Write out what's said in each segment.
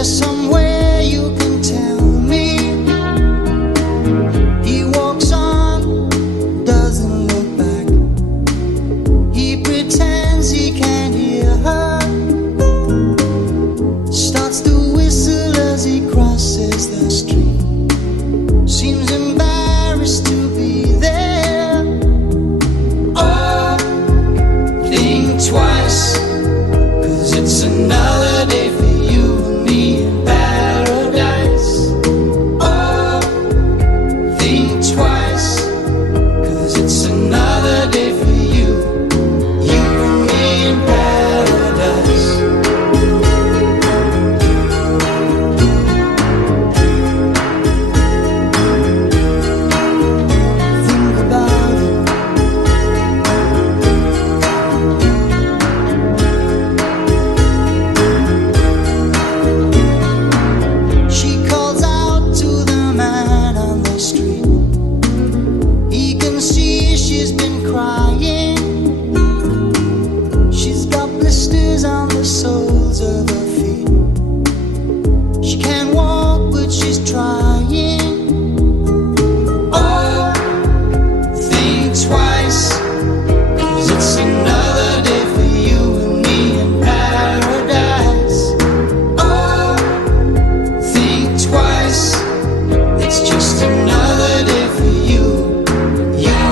There's somewhere you can tell me. He walks on, doesn't look back. He pretends he can't hear her. Starts to whistle as he crosses the street. Seems embarrassed to be there. Oh, think twice, 'cause it's another day for you and me in paradise. Oh, think twice, 'cause it's another day for you and me in paradise. Think about it. She calls out to the man on the street. He can see she's been crying. She's got blisters on the soles of her feet. She can't walk, but she's trying. Oh, think twice, 'cause it's another day for you and me in paradise. Oh, think twice, it's just another day for you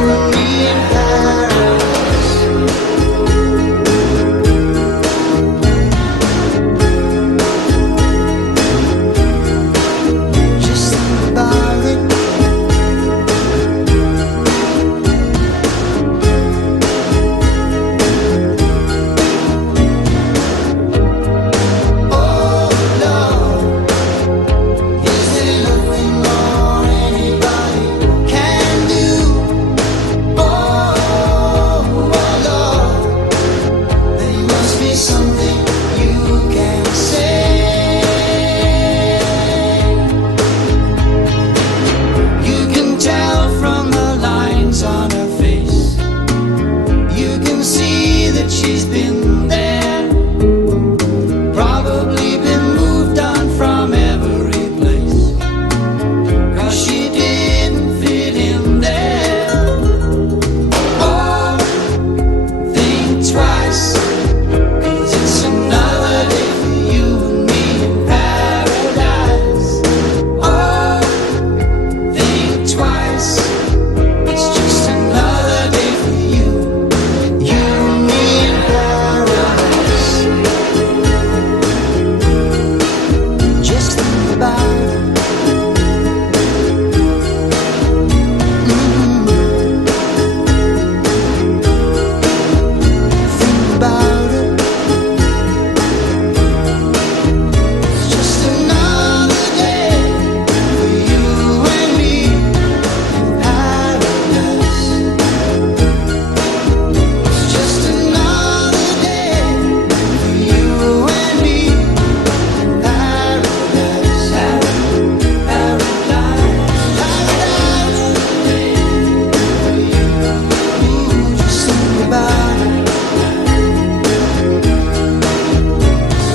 and me in paradise. Just think about it. Oh Lord, is there nothing more anybody can do? Oh Lord, there must be something you can say. You can tell from the lines on her face. You can see that she's been there. Probably been moved on from every place, 'cause she didn't fit in there. Oh, think twice, 'cause it's another day for you and me in paradise. Oh, think twice, it's just another day for you and me in paradise. Just think about it. Think about it. It's just another day for you and me in paradise. It's just another day for you and me in paradise. Paradise. Just think about it.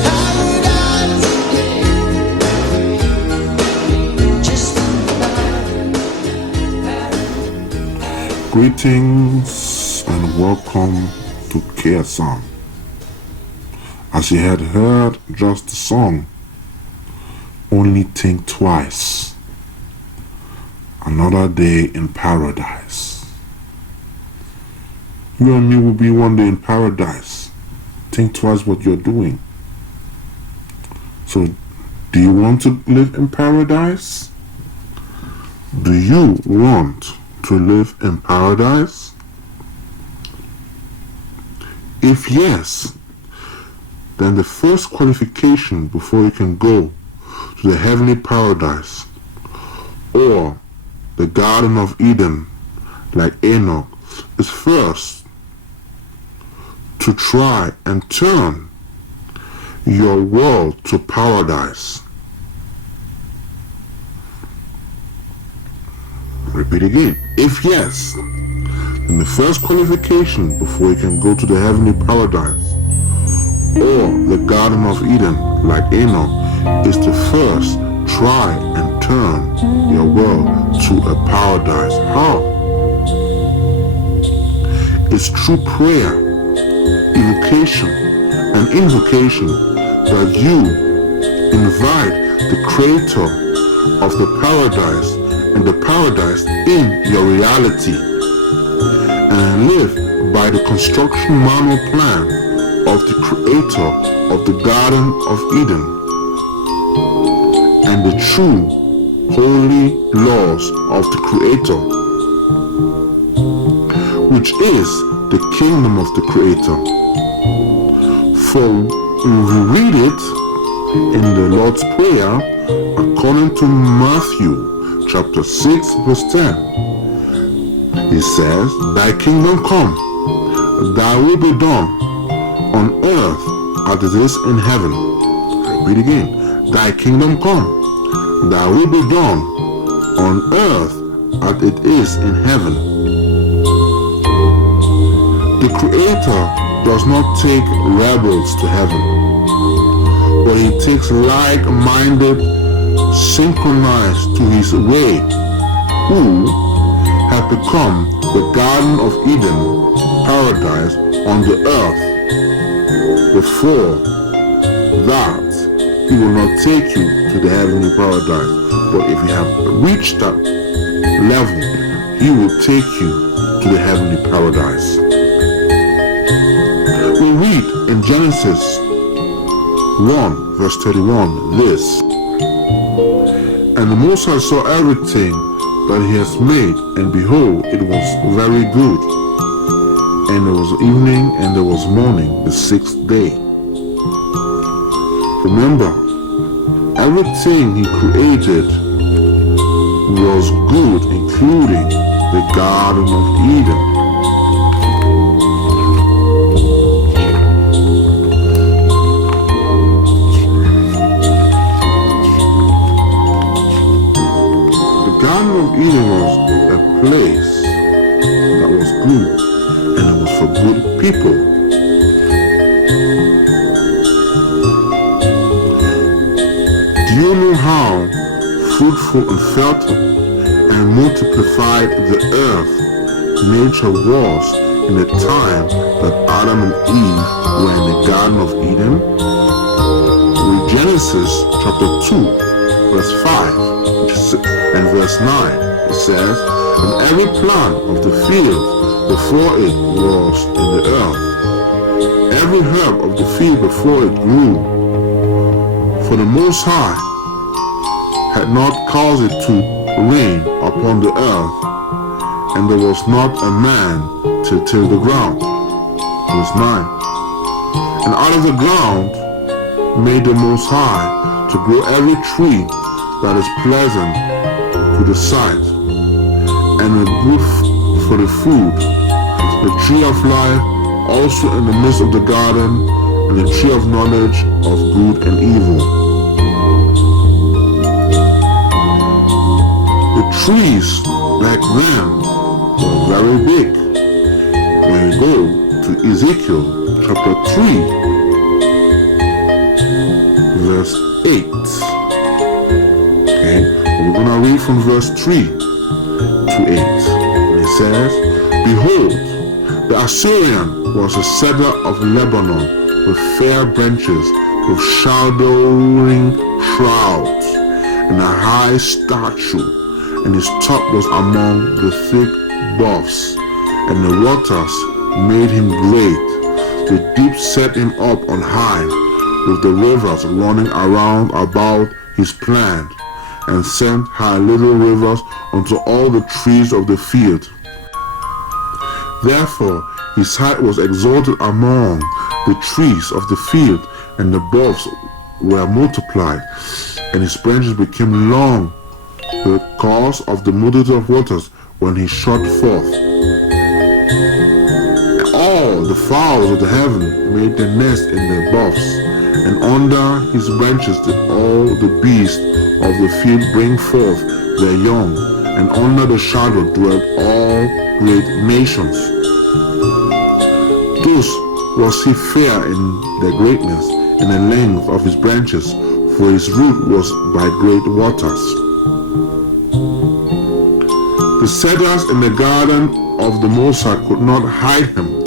Paradise. Just think about it. Greetings and welcome to KEASAM. As you had heard just the song, Only Think Twice, Another Day in Paradise. You and me will be one day in paradise. Think twice what you're doing. So, do you want to live in paradise? Do you want to live in paradise? If yes, then the first qualification before you can go to the heavenly paradise or the Garden of Eden like Enoch is first to try and turn your world to paradise. Repeat again. If yes, then the first qualification before you can go to the heavenly paradise or the Garden of Eden like Enoch is to first try and turn your world to a paradise. How? It's through prayer, evocation, and invocation that you invite the creator of the paradise and the paradise in your reality, and live by the construction manual plan of the creator of the Garden of Eden and the true holy laws of the creator, which is the kingdom of the creator. For we read it in the Lord's Prayer according to Matthew chapter 6 verse 10. He says, "Thy kingdom come, thy will be done on earth as it is in heaven." I read again. Thy kingdom come, thy will be done on earth as it is in heaven. The Creator does not take rebels to heaven, but he takes like-minded, synchronized to his way, who have become the Garden of Eden, paradise on the earth. Before that, he will not take you to the heavenly paradise, but if you have reached that level, he will take you to the heavenly paradise. We read in Genesis 1 verse 31 this, "And the Most High saw everything that he has made, and behold, it was very good. And there was evening and there was morning, the sixth day." Remember, everything he created was good, including the Garden of Eden. The Garden of Eden was a place that was good, and it was for good people. Do you know how fruitful and fertile and multiplied the earth nature was in the time that Adam and Eve were in the Garden of Eden? Read Genesis chapter 2 verse 5 and verse 9. It says, "And every plant of the field before it was in the earth, every herb of the field before it grew, for the Most High had not caused it to rain upon the earth, and there was not a man to till the ground." Verse 9. "And out of the ground made the Most High to grow every tree that is pleasant to the sight, and a good for the food, the tree of life also in the midst of the garden, and the tree of knowledge of good and evil." The trees back then were very big. When we go to Ezekiel chapter 3 verse 8, okay, we're going to read from verse 3 to 8. And it says, "Behold, the Assyrian was a cedar of Lebanon with fair branches, with shadowing shrouds, and a high statue, and his top was among the thick boughs, and the waters made him great. The deep set him up on high, with the rivers running around about his plant, and sent her little rivers unto all the trees of the field. Therefore his height was exalted among the trees of the field, and the boughs were multiplied, and his branches became long because of the multitude of waters when he shot forth. All the fowls of the heaven made their nest in the boughs, and under his branches did all the beasts of the field bring forth their young, and under the shadow dwelt all great nations. Thus was he fair in the greatness and the length of his branches, for his root was by great waters. The cedars in the garden of the Most High could not hide him,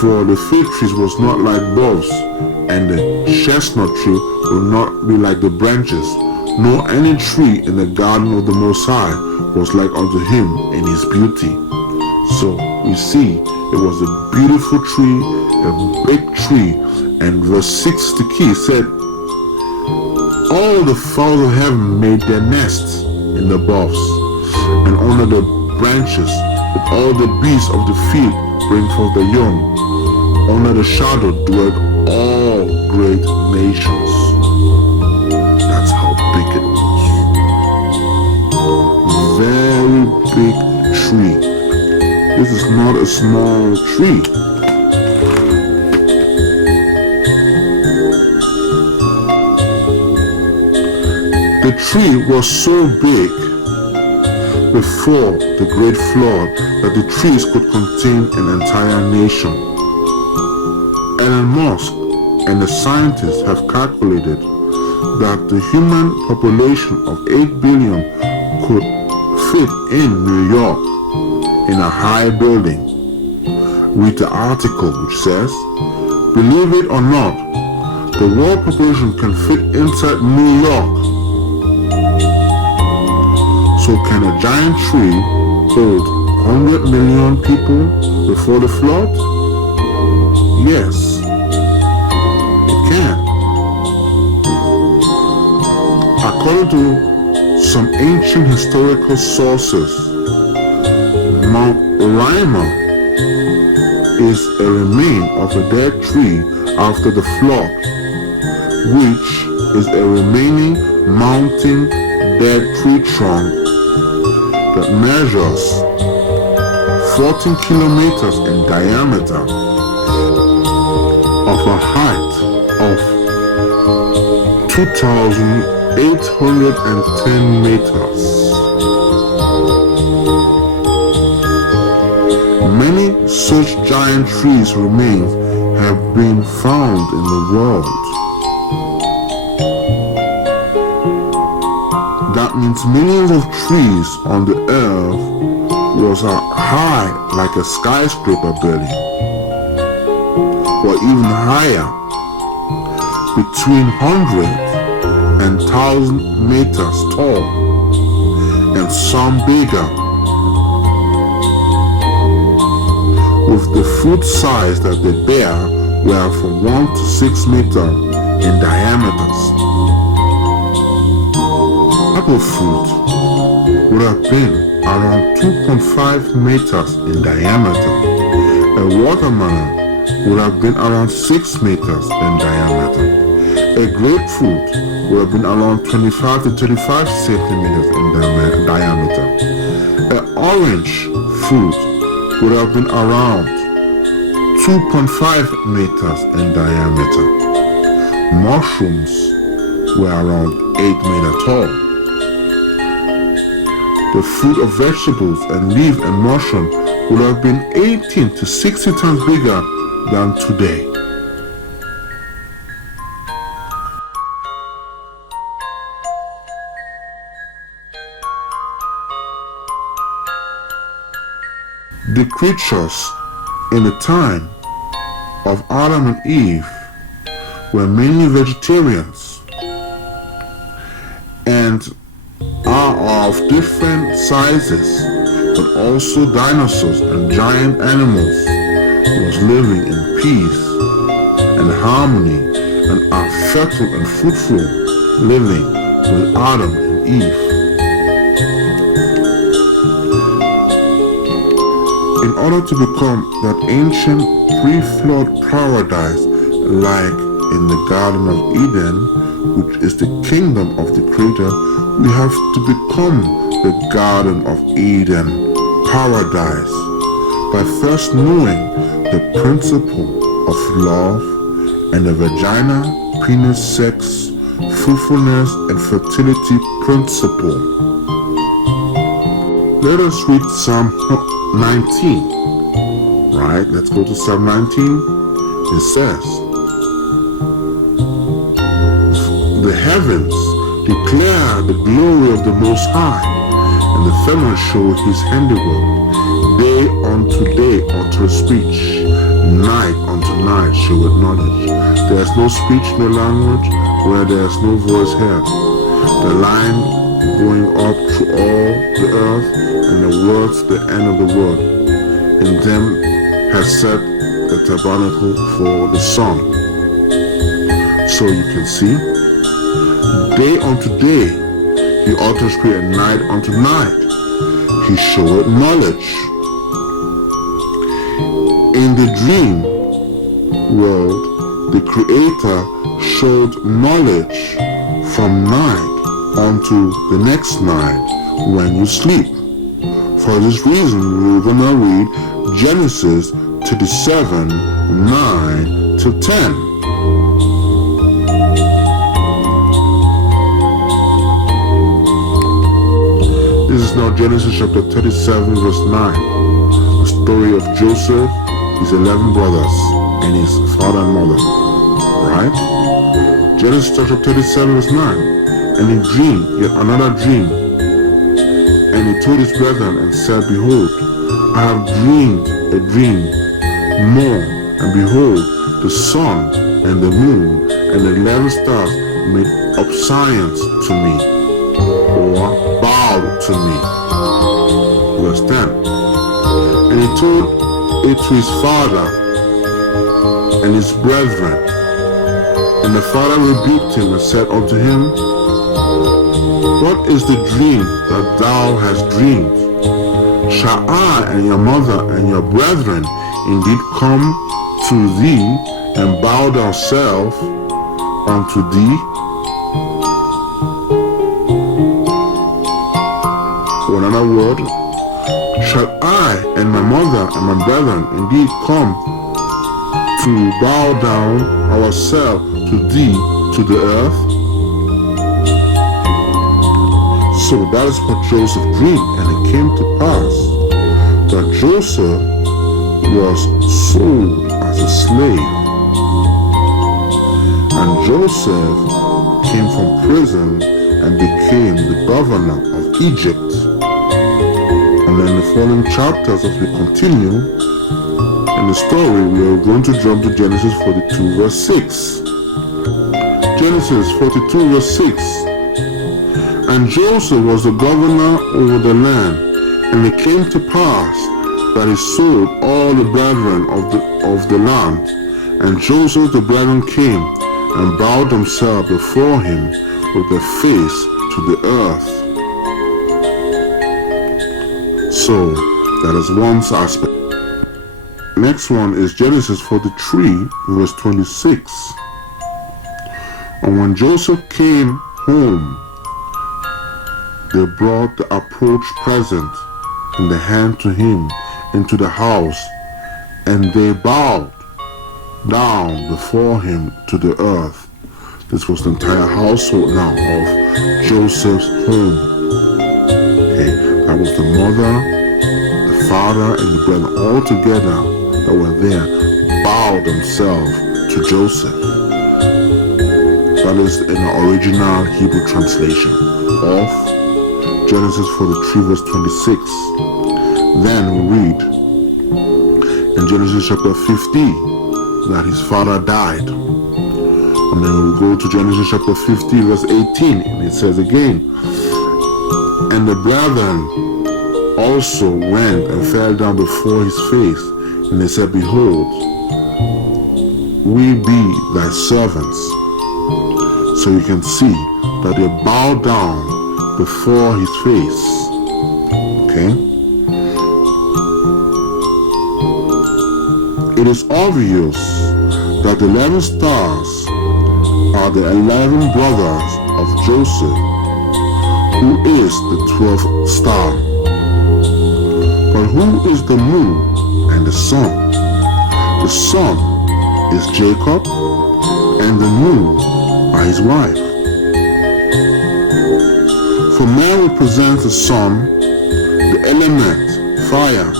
for the fig tree was not like boughs, and the chestnut tree will not be like the branches, nor any tree in the garden of the Most High was like unto him in his beauty. So we see it was a beautiful tree, a big tree, and verse 6, the key, said, all the fowls of heaven made their nests in the boughs, and under the branches, with all the beasts of the field bring forth their young. Under the shadow dwelt all great nations. That's how big it was. Very big tree. This is not a small tree. The tree was so big before the great flood that the trees could contain an entire nation. Elon Musk and the scientists have calculated that the human population of 8 billion could fit in New York in a high building. Read the article which says, believe it or not, the world population can fit inside New York. So can a giant tree hold 100 million people before the flood? Yes, it can. According to some ancient historical sources, Mount Orima is a remain of a dead tree after the flood, which is a remaining mountain dead tree trunk that measures 14 kilometers in diameter of a height of 2,810 meters. Many such giant trees remains have been found in the world. That means millions of trees on the earth was high like a skyscraper building, or even higher, between 100 and 1,000 meters tall, and some bigger, with the fruit size that they bear were from 1 to 6 meters in diameters. Apple fruit would have been around 2.5 meters in diameter. A watermelon would have been around 6 meters in diameter. A grapefruit would have been around 25 to 35 centimeters in diameter. An orange fruit would have been around 2.5 meters in diameter. Mushrooms were around 8 meters tall. The fruit of vegetables and leaf and mushroom would have been 18 to 60 times bigger than today. The creatures in the time of Adam and Eve were mainly vegetarians and are of different sizes, but also dinosaurs and giant animals was living in peace and harmony and are fertile and fruitful, living with Adam and Eve. In order to become that ancient pre-flood paradise like in the Garden of Eden, which is the kingdom of the Creator, we have to become the Garden of Eden, paradise, by first knowing the principle of love and the vagina, penis, sex, fruitfulness, and fertility principle. Let us read Psalm 19. Right, let's go to Psalm 19. It says, the heavens declare the glory of the Most High, and the firmament show his handiwork. Day unto day uttereth speech, night unto night showeth knowledge. There is no speech, no language, where there is no voice heard. The line going up through all the earth, and the words the end of the world. In them has set the tabernacle for the sun. So you can see, day unto day he uttereth speech, and night unto night he showeth knowledge. In the dream world, the Creator showed knowledge from night unto the next night when you sleep. For this reason, we're gonna read Genesis 37, 9 to 10. This is now Genesis chapter 37, verse 9. The story of Joseph, his 11 brothers, and his father and mother. Right? Genesis chapter 37, verse 9. And he dreamed yet another dream. And he told his brethren and said, Behold, I have dreamed a dream more, and behold, the sun and the moon and the 11 stars made obeisance to me, or bowed to me. Verse 10. And he told it to his father and his brethren. And the father rebuked him and said unto him, What is the dream that thou hast dreamed? Shall I and your mother and your brethren indeed come to thee and bow ourselves unto thee? Or in another word, shall I and my mother and my brethren indeed come to bow down ourselves to thee to the earth? So that is what Joseph dreamed, and it came to pass that Joseph was sold as a slave. And Joseph came from prison and became the governor of Egypt. And then the following chapters, as we continue in the story, we are going to jump to Genesis 42 verse 6. Genesis 42 verse 6. And Joseph was the governor over the land, and it came to pass that he sold all the brethren of the land. And Joseph the brethren came and bowed themselves before him with their face to the earth. So that is one aspect. Next one is Genesis 43 verse 26. And when Joseph came home, they brought the approach present in the hand to him into the house, and they bowed down before him to the earth. This was the entire household now of Joseph's home. Okay, that was the mother, the father, and the brethren all together that were there bowed themselves to Joseph. That is in the original Hebrew translation of Genesis 43 verse 26. Then we read in Genesis chapter 50 that his father died. And then we'll go to Genesis chapter 50 verse 18, and it says again, And the brethren also went and fell down before his face, and they said, Behold, we be thy servants. So you can see that they bowed down before his face. Okay? It is obvious that the 11 stars are the 11 brothers of Joseph, who is the 12th star. But who is the moon and the sun? The sun is Jacob, and the moon are his wife. For man represents the sun, the element, fire,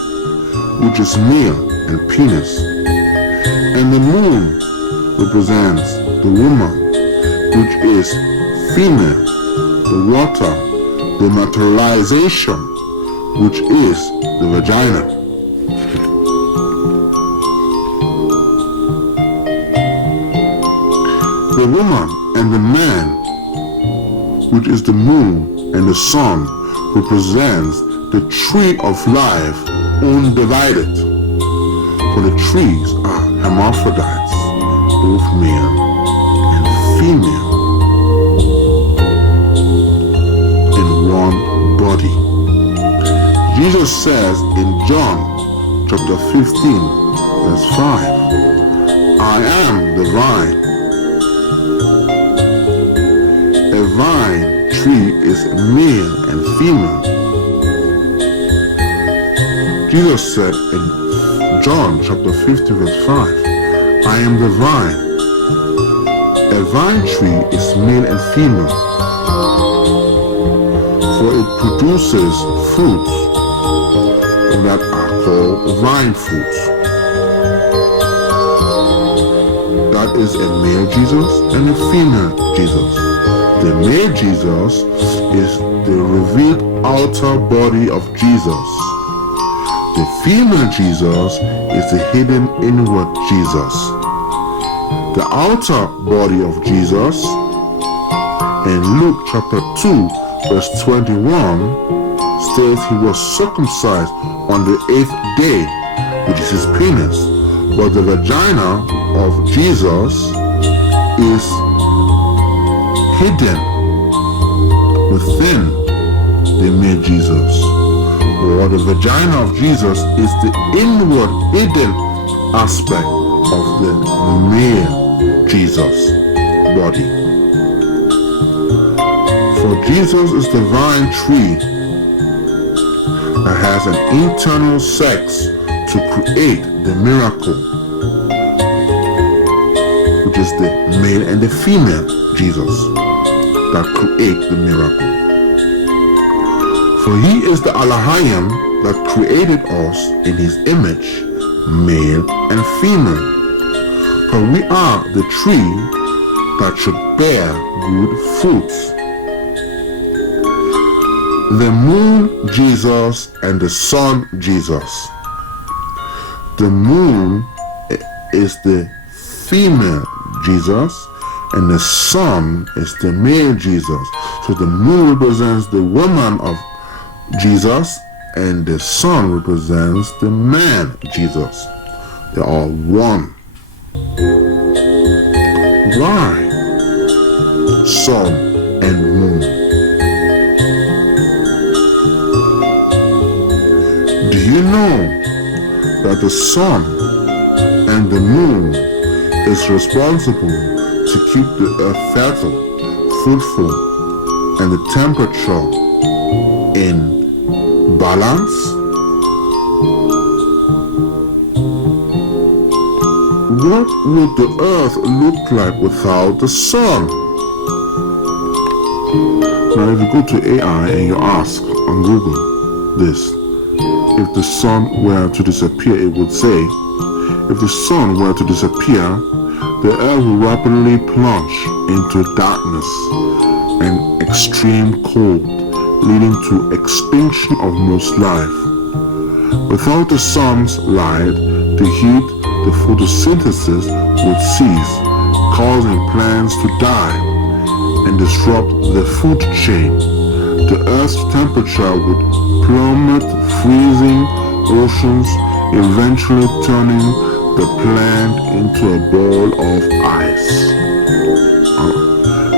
which is male and penis, and the moon represents the woman, which is female, the water, the materialization, which is the vagina. The woman and the man, which is the moon and the sun, represents the tree of life undivided. For the trees are hermaphrodites, both male and female, in one body. Jesus says in John chapter 15, verse 5, I am the vine. A vine tree is male and female. Jesus said in John chapter 15 verse 5, I am the vine. A vine tree is male and female, for it produces fruits that are called vine fruits. That is a male Jesus and a female Jesus. The male Jesus is the revealed outer body of Jesus. The female Jesus is the hidden inward Jesus. The outer body of Jesus in Luke chapter 2 verse 21 states he was circumcised on the 8th day, which is his penis. But the vagina of Jesus is hidden within the male Jesus. Or the vagina of Jesus is the inward hidden aspect of the male Jesus body. For Jesus is the vine tree that has an internal sex to create the miracle, which is the male and the female Jesus that create the miracle. For he is the Elohim that created us in his image, male and female. For we are the tree that should bear good fruits. The moon Jesus and the sun Jesus. The moon is the female Jesus and the sun is the male Jesus. So the moon represents the woman of Jesus and the sun represents the man Jesus. They are all one. Why sun and moon? Do you know that the sun and the moon is responsible to keep the earth fertile, fruitful, and the temperature in balance? What would the earth look like without the sun? Now if you go to AI and you ask on Google this, if the sun were to disappear, it would say, if the sun were to disappear, the earth will rapidly plunge into darkness and extreme cold, leading to extinction of most life. Without the sun's light, the heat, the photosynthesis would cease, causing plants to die and disrupt the food chain. The Earth's temperature would plummet, freezing oceans, eventually turning the plant into a ball of ice.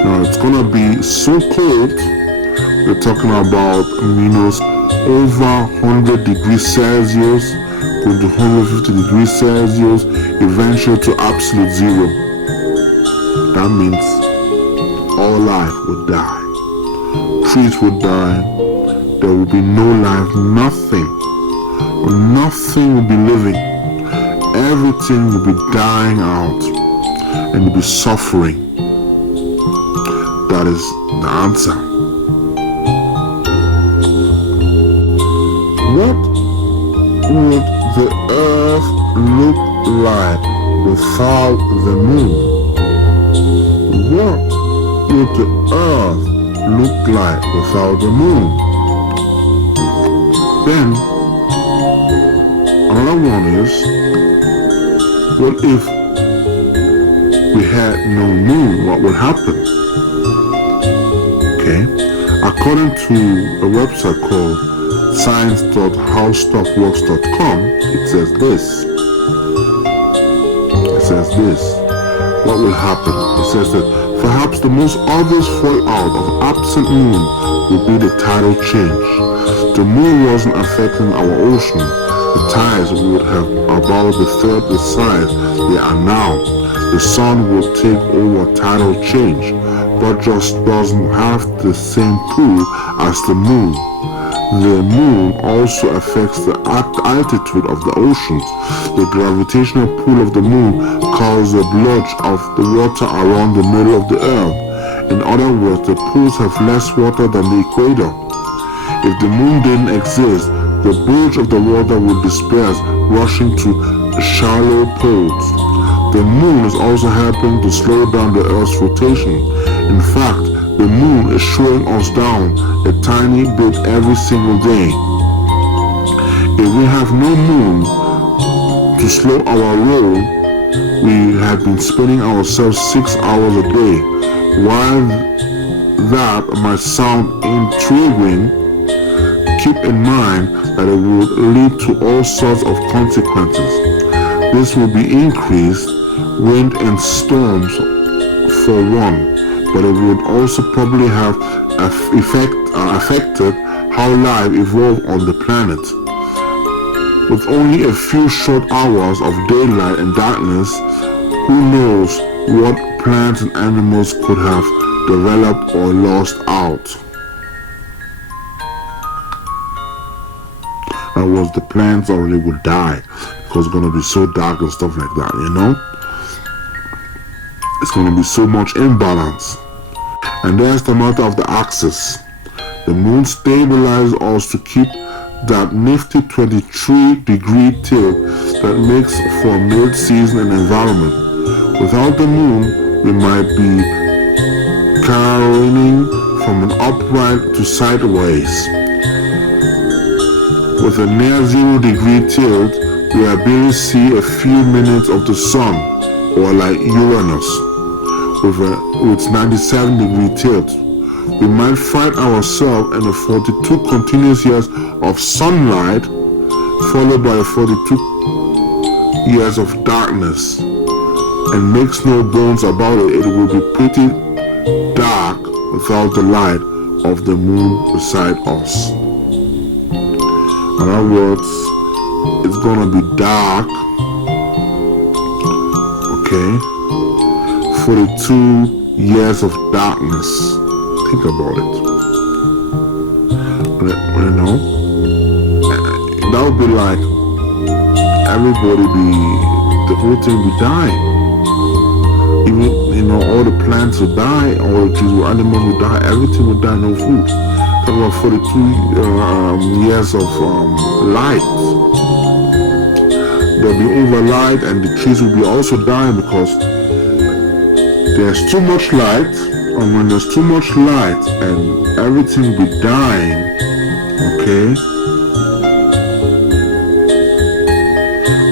Now it's gonna be so cold. We're talking about minus over 100 degrees Celsius, going to 150 degrees Celsius, eventually to absolute zero. That means all life would die. Trees would die. There will be no life, nothing will be living. Everything will be dying out and will be suffering. That is the answer. What would the earth look like without the moon? What would the earth look like without the moon? Then, another one is, what if we had no moon? What would happen? Okay, according to a website called science.howstuffworks.com, it says this. What will happen? It says that perhaps the most obvious fallout of absent moon would be the tidal change. The moon wasn't affecting our ocean. The tides would have about a third the size they are now. The sun would take over tidal change, but just doesn't have the same pull as the moon. The moon also affects the altitude of the oceans. The gravitational pull of the moon causes a bulge of the water around the middle of the earth. In other words, the poles have less water than the equator. If the moon didn't exist, the bulge of the water would disperse, rushing to shallow poles. The moon is also helping to slow down the Earth's rotation. In fact, the moon is slowing us down a tiny bit every single day. If we have no moon to slow our roll, we have been spending ourselves 6 hours a day. While that might sound intriguing, keep in mind that it would lead to all sorts of consequences. This will be increased wind and storms for one, but it would also probably have affected how life evolved on the planet. With only a few short hours of daylight and darkness, who knows what plants and animals could have developed or lost out. In other words, the plants already would die because it's going to be so dark and stuff like that, you know? It's going to be so much imbalance. And there's the matter of the axis. The moon stabilizes us to keep that nifty 23-degree tilt that makes for a mid-season and environment. Without the moon, we might be careening from an upright to sideways. With a near 0-degree tilt, we are barely see a few minutes of the sun, or like Uranus, with its 97-degree tilt. We might find ourselves in a 42 continuous years of sunlight, followed by 42 years of darkness. And makes no bones about it, it will be pretty dark without the light of the moon beside us. In other words, it's gonna be dark, okay? 42 years of darkness. Think about it. You know, that would be like everybody the whole thing would die. Even, you know, all the plants would die, all the trees, animals would die, everything would die, no food. Talk about 42 years of light. There'll be overlight, and the trees will be also dying because there's too much light. And when there's too much light and everything will be dying, okay?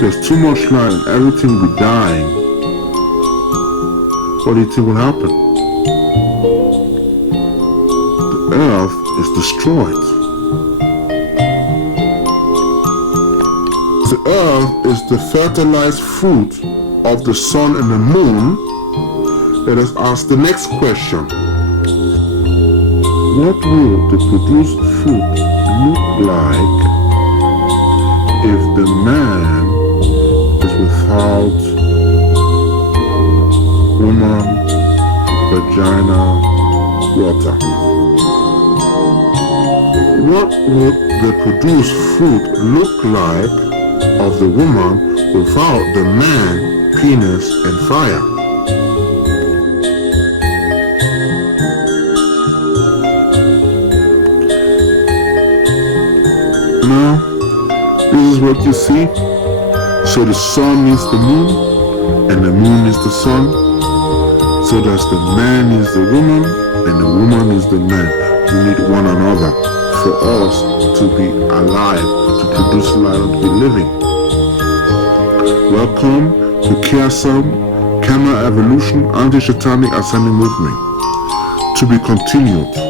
There's too much light and everything will be dying. What do you think will happen? The earth is destroyed. The earth is the fertilized fruit of the sun and the moon. Let us ask the next question. What will the produced fruit look like if the man is without woman, vagina, water? What would the produced fruit look like of the woman without the man, penis, and fire? Now, this is what you see. So the sun needs the moon, and the moon needs the sun. so that the man is the woman and the woman is the man. We need one another for us to be alive, to produce life, to be living. Welcome to KEASAM, Camera Evolution, Anti-Satanic Ascending Movement. To be continued.